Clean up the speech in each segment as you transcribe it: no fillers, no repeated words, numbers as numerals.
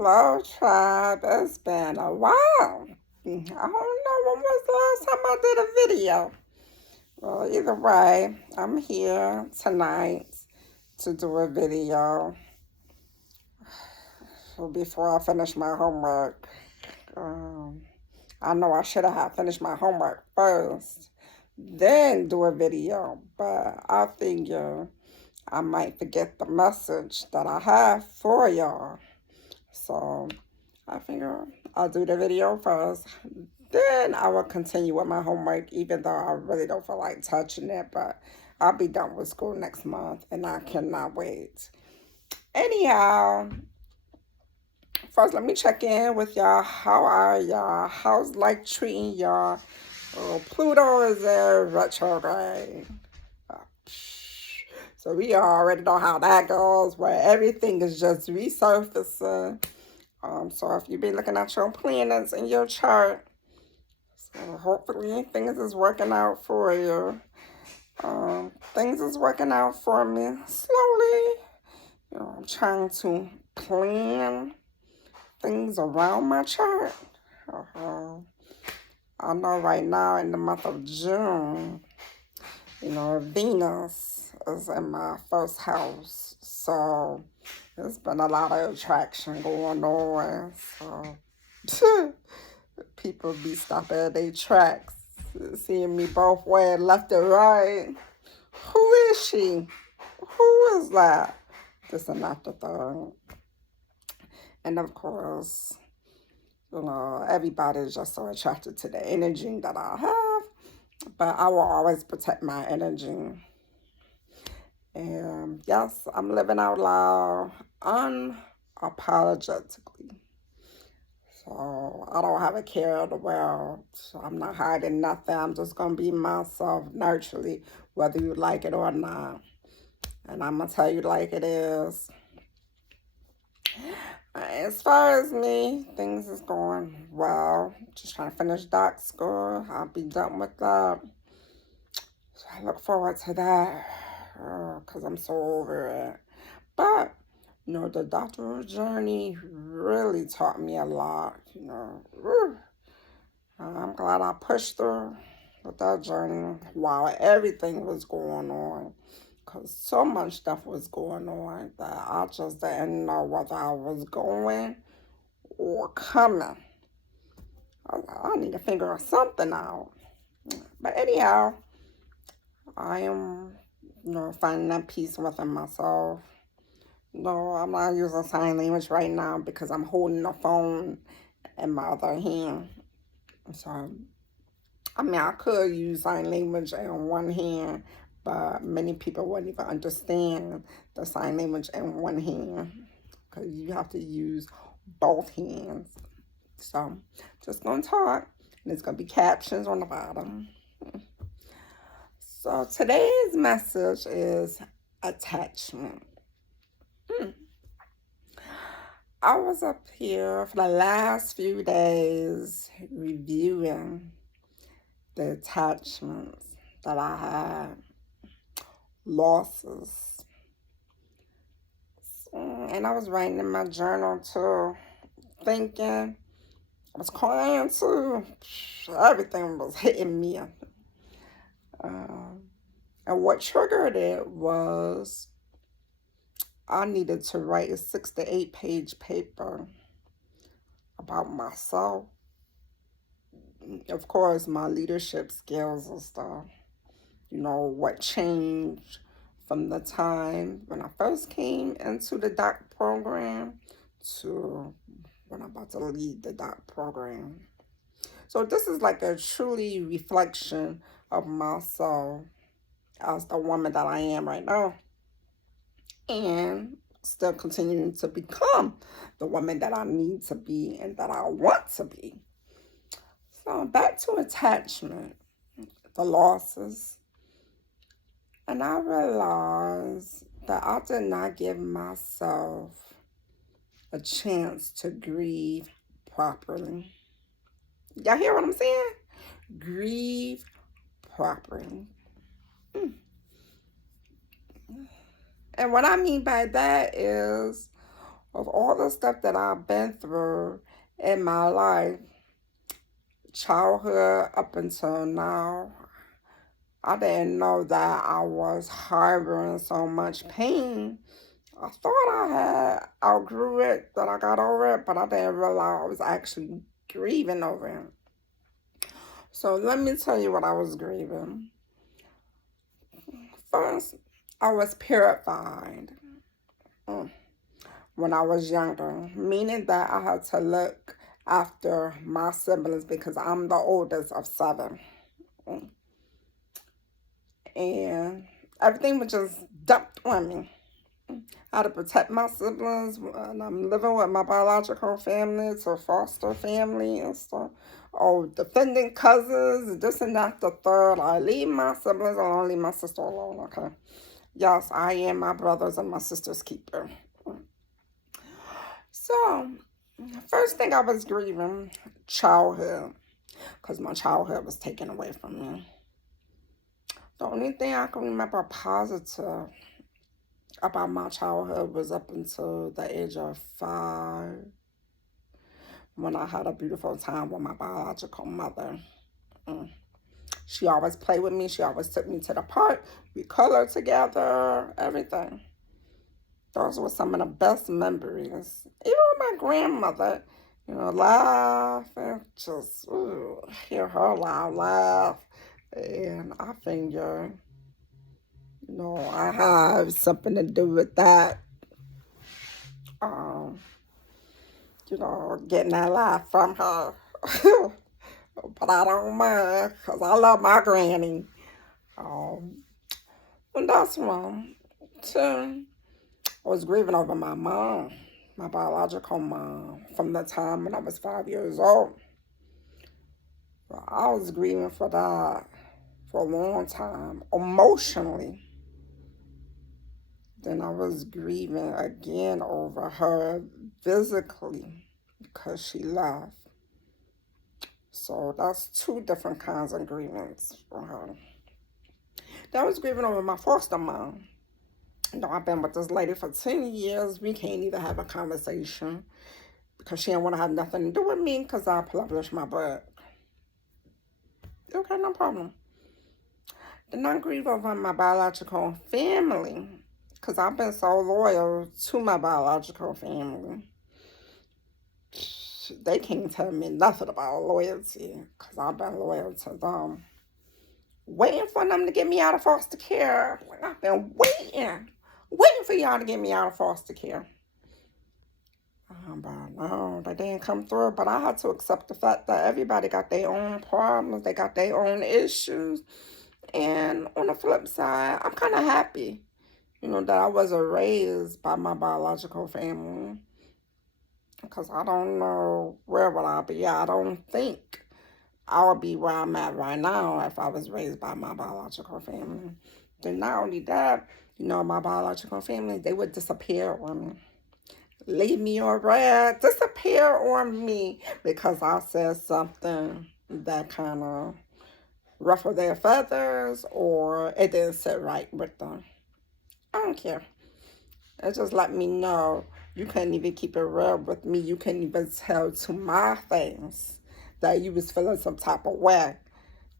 Hello, tribe. It's been a while. I don't know when was the last time I did a video. Well, either way, I'm here tonight to do a video before I finish my homework. Um, I know I should have finished my homework first, then do a video, but I figure I might forget the message that I have for y'all. So I figure I'll do the video first. Then I will continue with my homework, even though I really don't feel like touching it. But I'll be done with school next month, and I cannot wait. Anyhow, first let me check in with y'all. How are y'all? How's life treating y'all? Oh, Pluto is in retrograde. Oh, so we already know how that goes, where everything is just resurfacing. So if you've been looking at your planets in your chart, so hopefully things is working out for you. Things is working out for me slowly. I'm trying to plan things around my chart. I know right now in the month of June, Venus is in my first house. So there's been a lot of attraction going on. So people be stopping at their tracks, seeing me both ways, left and right. Who is she? Who is that? This and that the third. And of course, everybody's just so attracted to the energy that I have. But I will always protect my energy. And yes, I'm living out loud unapologetically. So I don't have a care in the world. So I'm not hiding nothing. I'm just going to be myself naturally, whether you like it or not. And I'm going to tell you like it is. As far as me, things is going well. Just trying to finish doc school. I'll be done with that. So I look forward to that because I'm so over it. But, the doctoral journey really taught me a lot, I'm glad I pushed through with that journey while everything was going on. Because so much stuff was going on that I just didn't know whether I was going or coming. I need to figure something out. But anyhow, I am, finding that peace within myself. No, I'm not using sign language right now because I'm holding the phone in my other hand. So, I could use sign language in one hand, but many people wouldn't even understand the sign language in one hand because you have to use both hands. So, just going to talk, and there's going to be captions on the bottom. So, today's message is attachment. I was up here for the last few days reviewing the attachments that I had, losses. And I was writing in my journal too, thinking, I was crying too. Everything was hitting me. And what triggered it was I needed to write a 6 to 8 page paper about myself. Of course, my leadership skills and stuff. What changed from the time when I first came into the doc program to when I'm about to lead the doc program. So this is like a truly reflection of myself as the woman that I am right now. And still continuing to become the woman that I need to be and that I want to be. So back to attachment, the losses. And I realized that I did not give myself a chance to grieve properly. Y'all hear what I'm saying? Grieve properly. And what I mean by that is of all the stuff that I've been through in my life, childhood up until now, I didn't know that I was harboring so much pain. I thought I had outgrew it, that I got over it, but I didn't realize I was actually grieving over it. So let me tell you what I was grieving. First, I was purified when I was younger, meaning that I had to look after my siblings because I'm the oldest of 7. And everything was just dumped on me. I had to protect my siblings, and I'm living with my biological family to foster family and stuff. Oh, defending cousins, this and that, the third. I leave my siblings alone, leave my sister alone, okay? Yes, I am my brother's and my sister's keeper. So, first thing I was grieving, childhood, because my childhood was taken away from me. The only thing I can remember positive about my childhood was up until the age of 5, when I had a beautiful time with my biological mother. She always played with me. She always took me to the park. We colored together, everything. Those were some of the best memories. Even with my grandmother, laugh and just hear her loud laugh. And I figure, I have something to do with that. Getting that laugh from her. But I don't mind, because I love my granny. And that's one. 2, I was grieving over my mom, my biological mom, from the time when I was 5 years old. I was grieving for that for a long time, emotionally. Then I was grieving again over her physically because she left. So that's 2 different kinds of grievance for her. Then I was grieving over my foster mom. I've been with this lady for 10 years. We can't even have a conversation because she didn't want to have nothing to do with me because I published my book. Okay, no problem. Then I grieve over my biological family because I've been so loyal to my biological family. They can't tell me nothing about loyalty because I've been loyal to them. Waiting for them to get me out of foster care. I've been waiting for y'all to get me out of foster care. But no, they didn't come through. But I had to accept the fact that everybody got their own problems. They got their own issues. And on the flip side, I'm kind of happy, that I wasn't raised by my biological family. Because I don't know where would I be. I don't think I would be where I'm at right now if I was raised by my biological family. Then not only that, my biological family, they would disappear on me. Leave me on red, disappear on me because I said something that kind of ruffled their feathers or it didn't sit right with them. I don't care. It just let me know you couldn't even keep it real with me. You couldn't even tell to my face that you was feeling some type of way,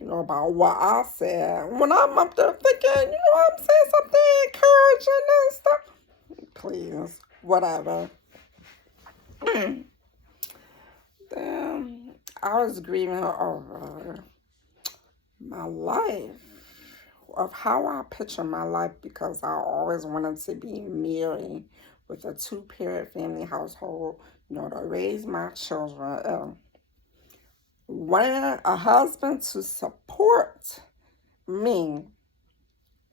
about what I said. When I'm up there thinking, I'm saying something encouraging and stuff. Please, whatever. Then I was grieving over my life, of how I picture my life, because I always wanted to be married with a 2-parent family household, to raise my children. Wanting a husband to support me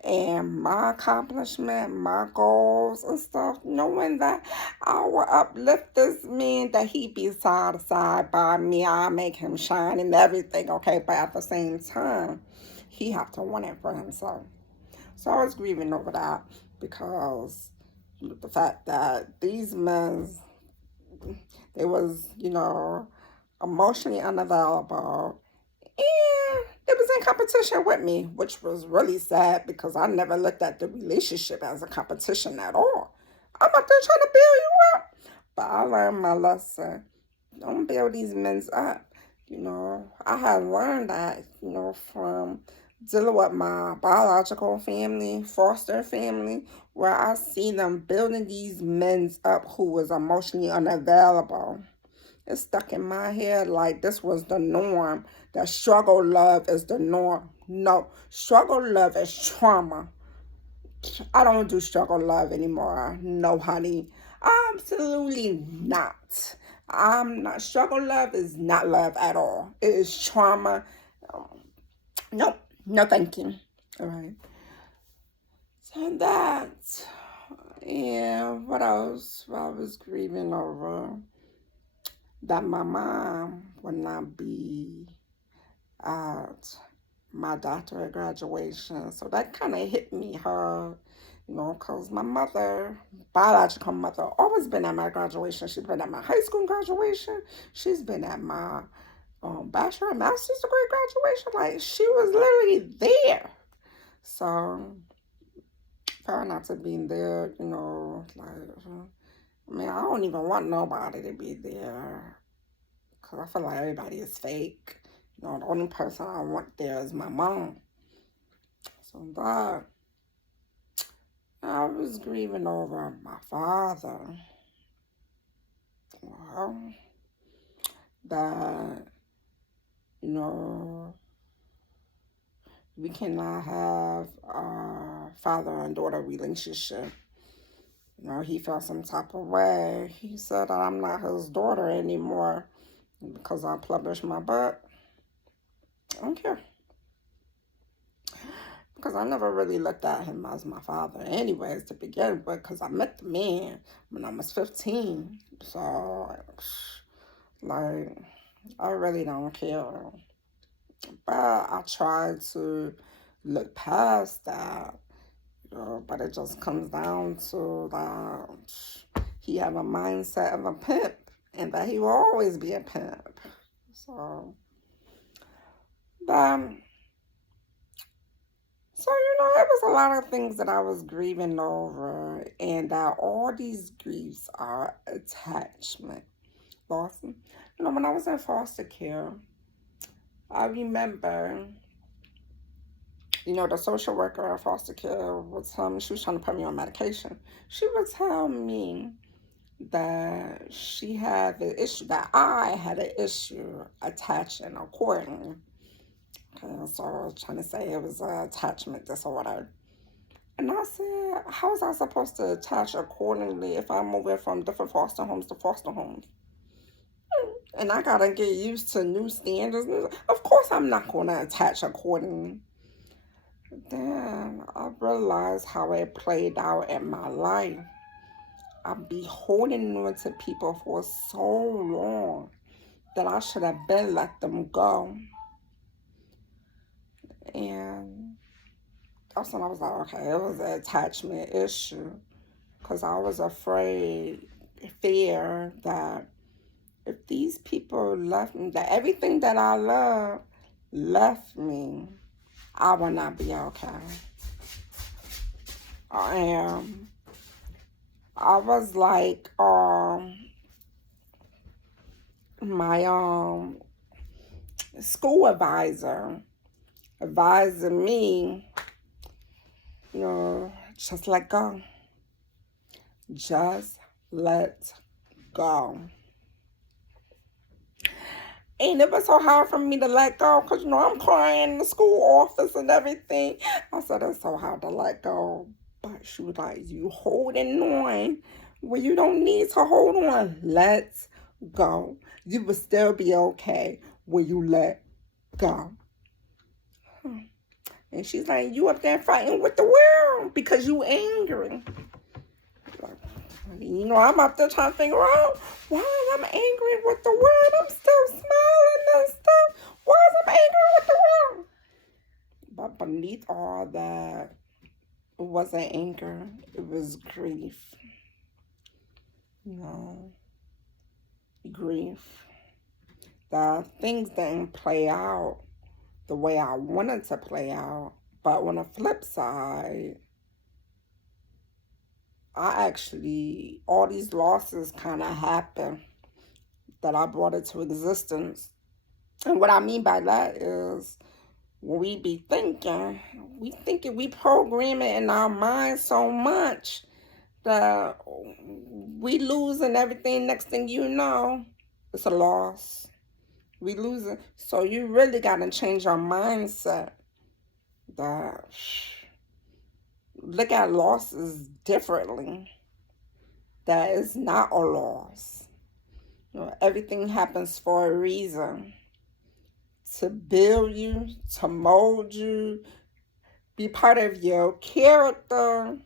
and my accomplishment, my goals and stuff, knowing that I will uplift this man, that he be side to side by me, I make him shine and everything, okay? But at the same time, he have to want it for himself. So I was grieving over that because the fact that these men, they was, emotionally unavailable, and it was in competition with me, which was really sad because I never looked at the relationship as a competition at all. I'm out there trying to build you up. But I learned my lesson. Don't build these men up. I had learned that, from dealing with my biological family, foster family, where I see them building these men up who was emotionally unavailable. It stuck in my head like this was the norm, that struggle love is the norm. No, struggle love is trauma. I don't do struggle love anymore. No, honey. Absolutely not. I'm not. Struggle love is not love at all. It is trauma. No, no, thank you. All right. So that, yeah, what else? I was grieving over that my mom would not be at my doctorate graduation. So that kind of hit me hard, because my mother, biological mother, always been at my graduation. She's been at my high school graduation. She's been at my bachelor and master's degree graduation. Like, she was literally there. So, for her not to be there, I don't even want nobody to be there. Because I feel like everybody is fake. The only person I want there is my mom. So that, I was grieving over my father. Well, that, we cannot have a father and daughter relationship. He felt some type of way. He said that I'm not his daughter anymore because I published my butt. I don't care. Because I never really looked at him as my father anyways to begin with, because I met the man when I was 15. So, like, I really don't care. But I try to look past that, but it just comes down to that he have a mindset of a pimp and that he will always be a pimp. So, but... So, it was a lot of things that I was grieving over, and that all these griefs are attachment. Lawson, when I was in foster care, I remember, the social worker at foster care would tell me, she was trying to put me on medication. She would tell me that she had the issue, that I had an issue attaching accordingly. So I was trying to say it was an attachment disorder. And I said, how is I supposed to attach accordingly if I'm moving from different foster homes to foster homes? And I gotta get used to new standards. Of course I'm not gonna attach accordingly. Then I realized how it played out in my life. I'd be holding on to people for so long that I should have been let them go. And that's when I was like, okay, it was an attachment issue. Because I was fear that if these people left me, that everything that I love left me, I would not be okay. I was like, my school advisor advising me, just let go. Just let go. And it was so hard for me to let go because, I'm crying in the school office and everything. I said, it's so hard to let go. But she was like, you holding on when you don't need to hold on. Let's go. You will still be okay when you let go. And she's like, you up there fighting with the world because you angry. I'm up there trying to figure out why I'm angry with the world. I'm still smiling and stuff. Why am I angry with the world? But beneath all that, it wasn't anger. It was grief. Grief. The things didn't play out the way I wanted to play out. But on the flip side, all these losses kind of happened that I brought into existence. And what I mean by that is when we program it in our minds so much that we losing everything. Next thing you know, it's a loss. We losing. So you really got to change your mindset. That look at losses differently. That is not a loss. Everything happens for a reason. To build you, to mold you, be part of your character.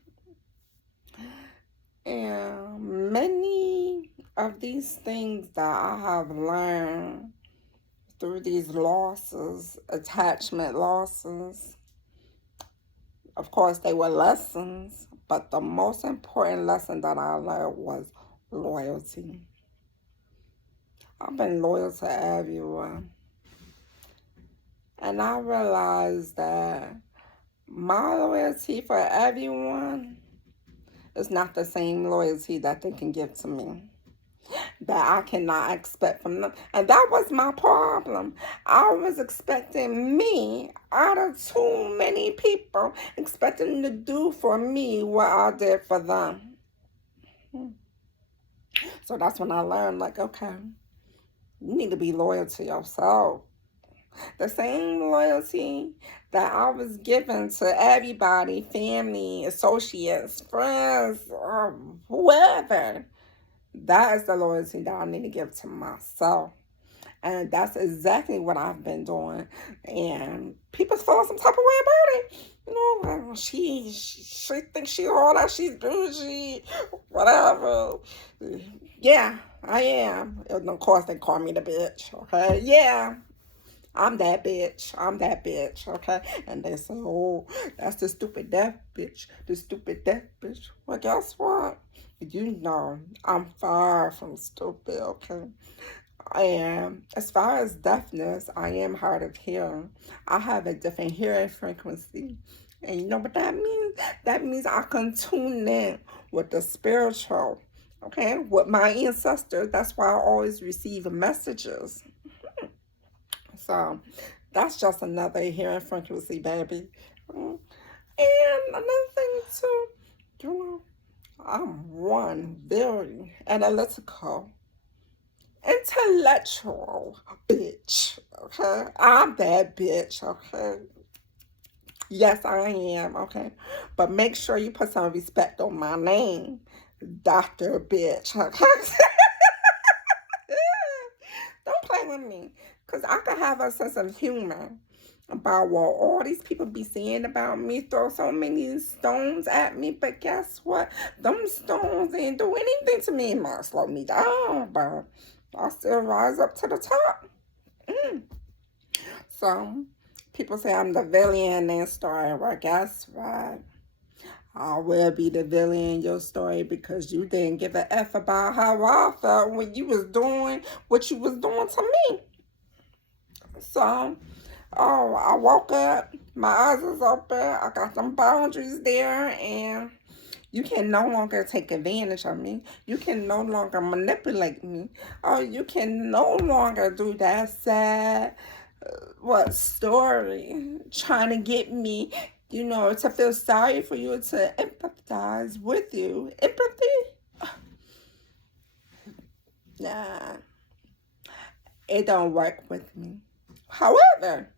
And many of these things that I have learned through these losses, attachment losses, of course, they were lessons, but the most important lesson that I learned was loyalty. I've been loyal to everyone. And I realized that my loyalty for everyone is not the same loyalty that they can give to me, that I cannot expect from them. And that was my problem. I was expecting me out of too many people, expecting them to do for me what I did for them. So that's when I learned, like, okay, you need to be loyal to yourself. The same loyalty that I was given to everybody, family, associates, friends, or whoever, that is the loyalty that I need to give to myself. And that's exactly what I've been doing. And people feel some type of way about it. You know, like, she thinks she all that, she's bougie, whatever. Yeah, I am. And of course, they call me the bitch, okay? Yeah. I'm that bitch, okay? And they say, oh, that's the stupid deaf bitch, Well, guess what? You know, I'm far from stupid, okay? And as far as deafness, I am hard of hearing. I have a different hearing frequency. And you know what that means? That means I can tune in with the spiritual, okay? With my ancestors. That's why I always receive messages. So that's just another hearing frequency, baby. And another thing too, you know, I'm one very analytical, intellectual bitch, okay? I'm that bitch, okay? Yes, I am, okay? But make sure you put some respect on my name, Dr. Bitch, okay? Don't play with me. Because I could have a sense of humor about what all these people be saying about me, throw so many stones at me. But guess what? Them stones ain't do anything to me. It might slow me down, but I still rise up to the top. So people say I'm the villain in their story. Well, guess what? I will be the villain in your story because you didn't give a F about how I felt when you was doing what you was doing to me. So, I woke up, my eyes was open, I got some boundaries there, and you can no longer take advantage of me. You can no longer manipulate me. Oh, you can no longer do that sad, story, trying to get me, to feel sorry for you, to empathize with you. Empathy? Nah, it don't work with me. However,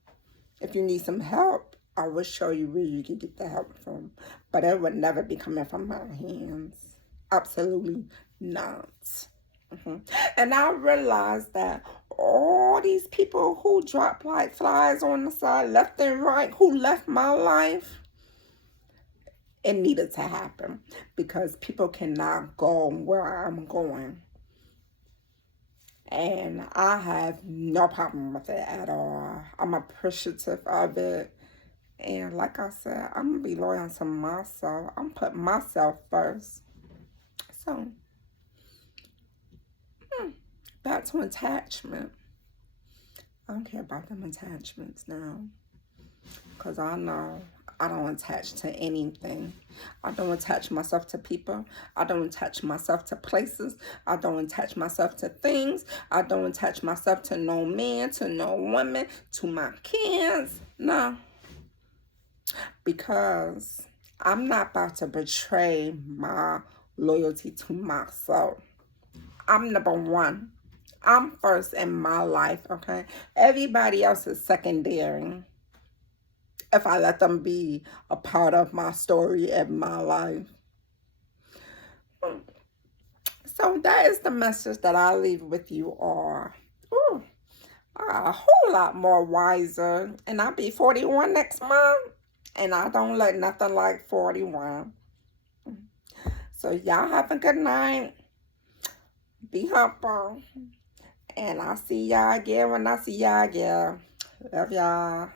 if you need some help, I will show you where you can get the help from. But it would never be coming from my hands. Absolutely not. And I realized that all these people who drop like flies on the side, left and right, who left my life, it needed to happen because people cannot go where I'm going. And I have no problem with it at all. I'm appreciative of it. And like I said, I'm going to be loyal to myself. I'm putting myself first. So, back to attachment. I don't care about them attachments now. Because I know I don't attach to anything. I don't attach myself to people. I don't attach myself to places. I don't attach myself to things. I don't attach myself to no man, to no woman, to my kids. No. Because I'm not about to betray my loyalty to myself. I'm number one. I'm first in my life, okay? Everybody else is secondary. If I let them be a part of my story and my life. So that is the message that I leave with you all. Ooh, a whole lot more wiser. And I'll be 41 next month. And I don't look nothing like 41. So y'all have a good night. Be humble. And I'll see y'all again when I see y'all again. Love y'all.